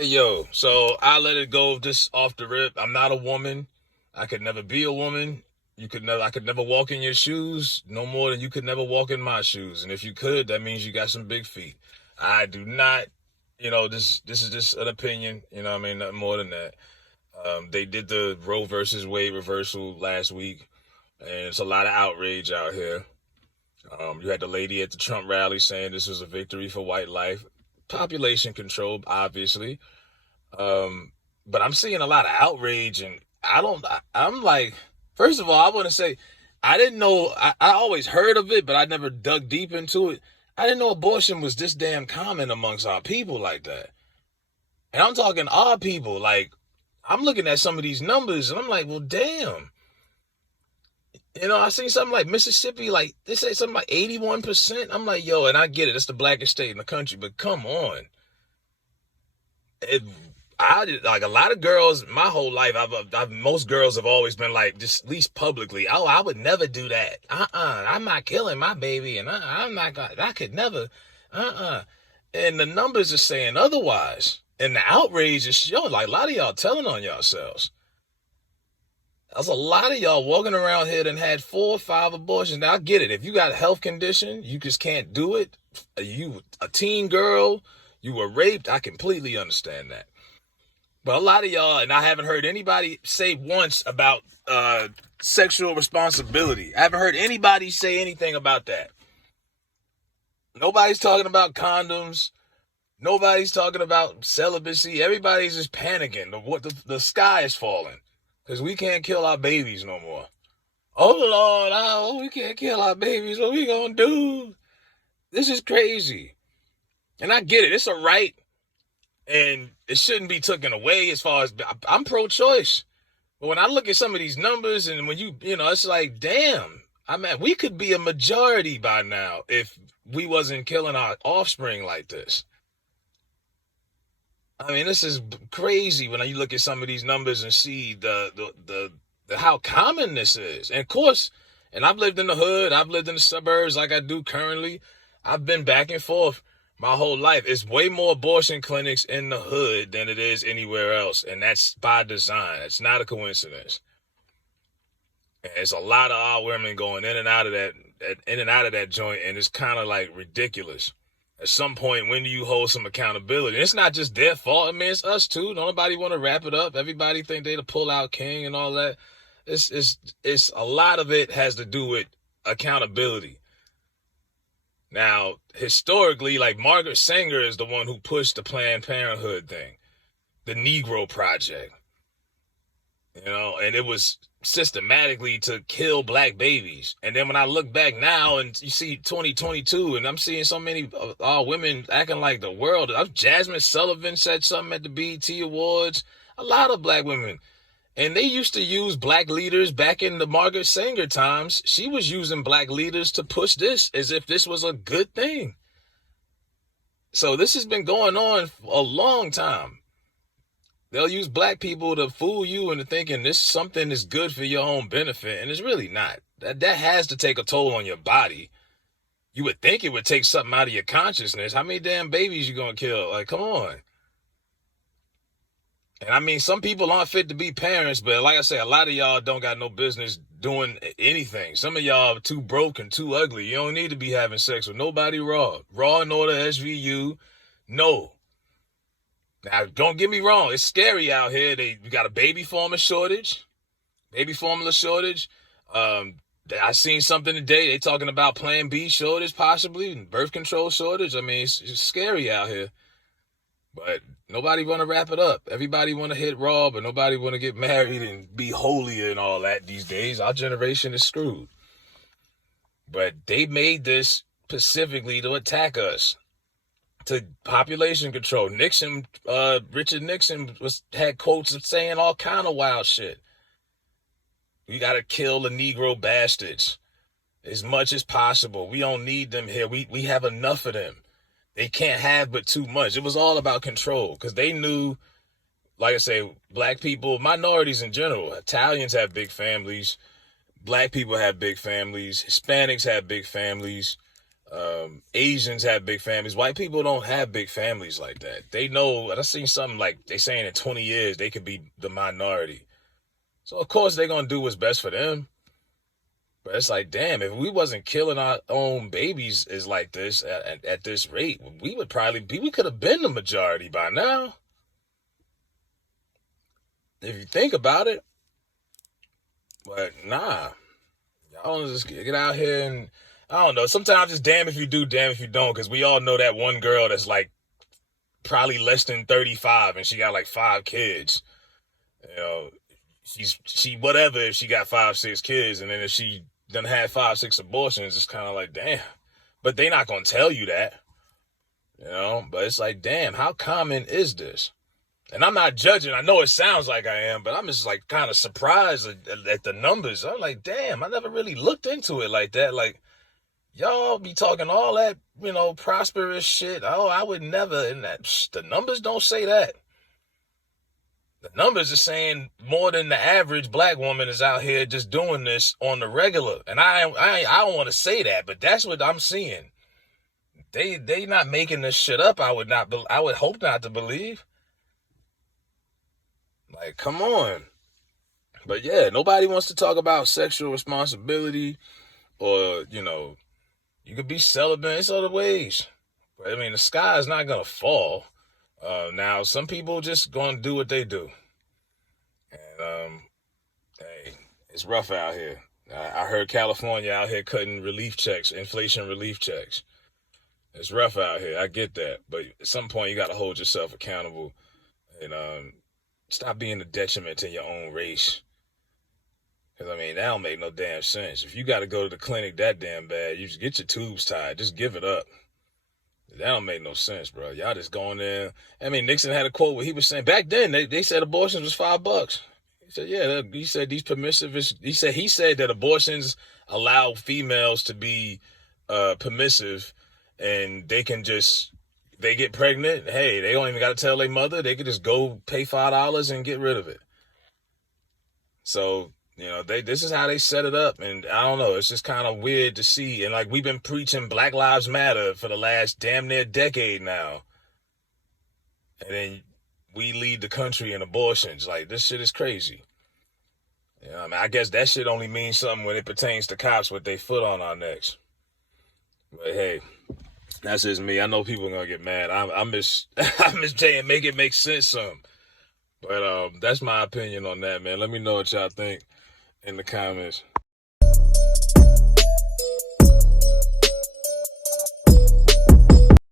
Hey yo, so I let it go just off the rip. I'm not a woman. I could never be a woman. I could never walk in your shoes no more than you could never walk in my shoes. And if you could, that means you got some big feet. I do not, this is just an opinion, what I mean, nothing more than that. They did the Roe versus Wade reversal last week, and it's a lot of outrage out here. You had the lady at the Trump rally saying this was a victory for white life. Population control, obviously. Um, but I'm seeing a lot of outrage, and I'm like, first of all, I want to say, I didn't know, I always heard of it, but I never dug deep into it. I didn't know abortion was this damn common amongst our people like that. And I'm talking our people, like, I'm looking at some of these numbers, and I'm like, well, damn. I seen something like Mississippi, like, they say something like 81%. I'm like, yo, and I get it, it's the blackest state in the country, but come on. it, like a lot of girls my whole life. Most girls have always been like, just at least publicly, oh, I would never do that. I'm not killing my baby, and I'm not gonna. I could never. And the numbers are saying otherwise, and the outrage is showing. Like a lot of y'all telling on yourselves. There's a lot of y'all walking around here and had 4 or 5 abortions. Now I get it. If you got a health condition, you just can't do it. You a teen girl, you were raped. I completely understand that. But a lot of y'all, and I haven't heard anybody say once about sexual responsibility. I haven't heard anybody say anything about that. Nobody's talking about condoms. Nobody's talking about celibacy. Everybody's just panicking. The sky is falling because we can't kill our babies no more. Oh Lord, we can't kill our babies. What we gonna do? This is crazy. And I get it. It's a right, and it shouldn't be taken away. As far as I'm pro-choice, but when I look at some of these numbers, and when it's like, damn. I mean, we could be a majority by now if we wasn't killing our offspring like this. I mean, this is crazy when you look at some of these numbers and see the how common this is. And of course, and I've lived in the hood, I've lived in the suburbs like I do currently. I've been back and forth my whole life. It's way more abortion clinics in the hood than it is anywhere else, and that's by design. It's not a coincidence. And it's a lot of our women going in and out of that joint, and it's kind of like ridiculous. At some point, when do you hold some accountability? And it's not just their fault. I mean, it's us too. Don't nobody want to wrap it up. Everybody think they the pull-out king and all that. It's a lot of it has to do with accountability. Now, historically, like Margaret Sanger is the one who pushed the Planned Parenthood thing, the Negro Project, and it was systematically to kill black babies. And then when I look back now and you see 2022, and I'm seeing so many women acting like the world. Jasmine Sullivan said something at the BET Awards. A lot of black women. And they used to use black leaders back in the Margaret Sanger times. She was using black leaders to push this as if this was a good thing. So this has been going on for a long time. They'll use black people to fool you into thinking this something is good for your own benefit, and it's really not. That has to take a toll on your body. You would think it would take something out of your consciousness. How many damn babies you gonna kill? Like, come on. And I mean, some people aren't fit to be parents, but like I say, a lot of y'all don't got no business doing anything. Some of y'all are too broke and too ugly. You don't need to be having sex with nobody raw. Raw and Order, SVU, no. Now, don't get me wrong. It's scary out here. We got a baby formula shortage. I seen something today. They talking about Plan B shortage, possibly, and birth control shortage. I mean, it's scary out here. But nobody want to wrap it up. Everybody want to hit raw, but nobody want to get married and be holier and all that these days. Our generation is screwed. But they made this specifically to attack us. To population control. Richard Nixon had quotes of saying all kind of wild shit. We gotta kill the Negro bastards as much as possible. We don't need them here. We have enough of them. They can't have but too much. It was all about control because they knew, like I say, black people, minorities in general. Italians have big families. Black people have big families. Hispanics have big families. Asians have big families. White people don't have big families like that. They know, I seen something like they saying in 20 years they could be the minority. So of course they're gonna do what's best for them. But it's like, damn, if we wasn't killing our own babies is like this at this rate, we would probably be, we could have been the majority by now. If you think about it. But nah, y'all just get out here and I don't know. Sometimes it's damn if you do, damn if you don't, because we all know that one girl that's like probably less than 35 and she got like 5 kids. You know, she whatever if she got 5, 6 kids, and then if she done had 5, 6 abortions, it's kind of like damn. But they not gonna tell you that, you know. But it's like damn, how common is this? And I'm not judging. I know it sounds like I am, but I'm just like kind of surprised at the numbers. I'm like, damn, I never really looked into it like that. Like, y'all be talking all that, you know, prosperous shit. Oh, I would never. And that the numbers don't say that. The numbers are saying more than the average black woman is out here just doing this on the regular. And I don't want to say that, but that's what I'm seeing. They not making this shit up. I would hope not to believe. Like, come on. But yeah, nobody wants to talk about sexual responsibility or, you know, you could be celibate. It's other ways. But I mean, the sky is not going to fall. Now, some people just going to do what they do. And, hey, it's rough out here. I heard California out here cutting relief checks, inflation relief checks. It's rough out here. I get that. But at some point, you got to hold yourself accountable and stop being a detriment to your own race. Because, I mean, that don't make no damn sense. If you got to go to the clinic that damn bad, you just get your tubes tied. Just give it up. That don't make no sense, bro. Y'all just going there. I mean, Nixon had a quote where he was saying, back then, they said abortions was $5. He said, yeah, he said these permissive, he said that abortions allow females to be permissive and they can just, they get pregnant. Hey, they don't even got to tell their mother. They could just go pay $5 and get rid of it. So, you know, this is how they set it up. And I don't know, it's just kind of weird to see. And like we've been preaching Black Lives Matter for the last damn near decade now. And then we lead the country in abortions. Like, this shit is crazy. You know, I mean, I guess that shit only means something when it pertains to cops with their foot on our necks. But hey, that's just me. I know people are gonna get mad. I'm just saying, make it make sense some. But that's my opinion on that, man. Let me know what y'all think in the comments.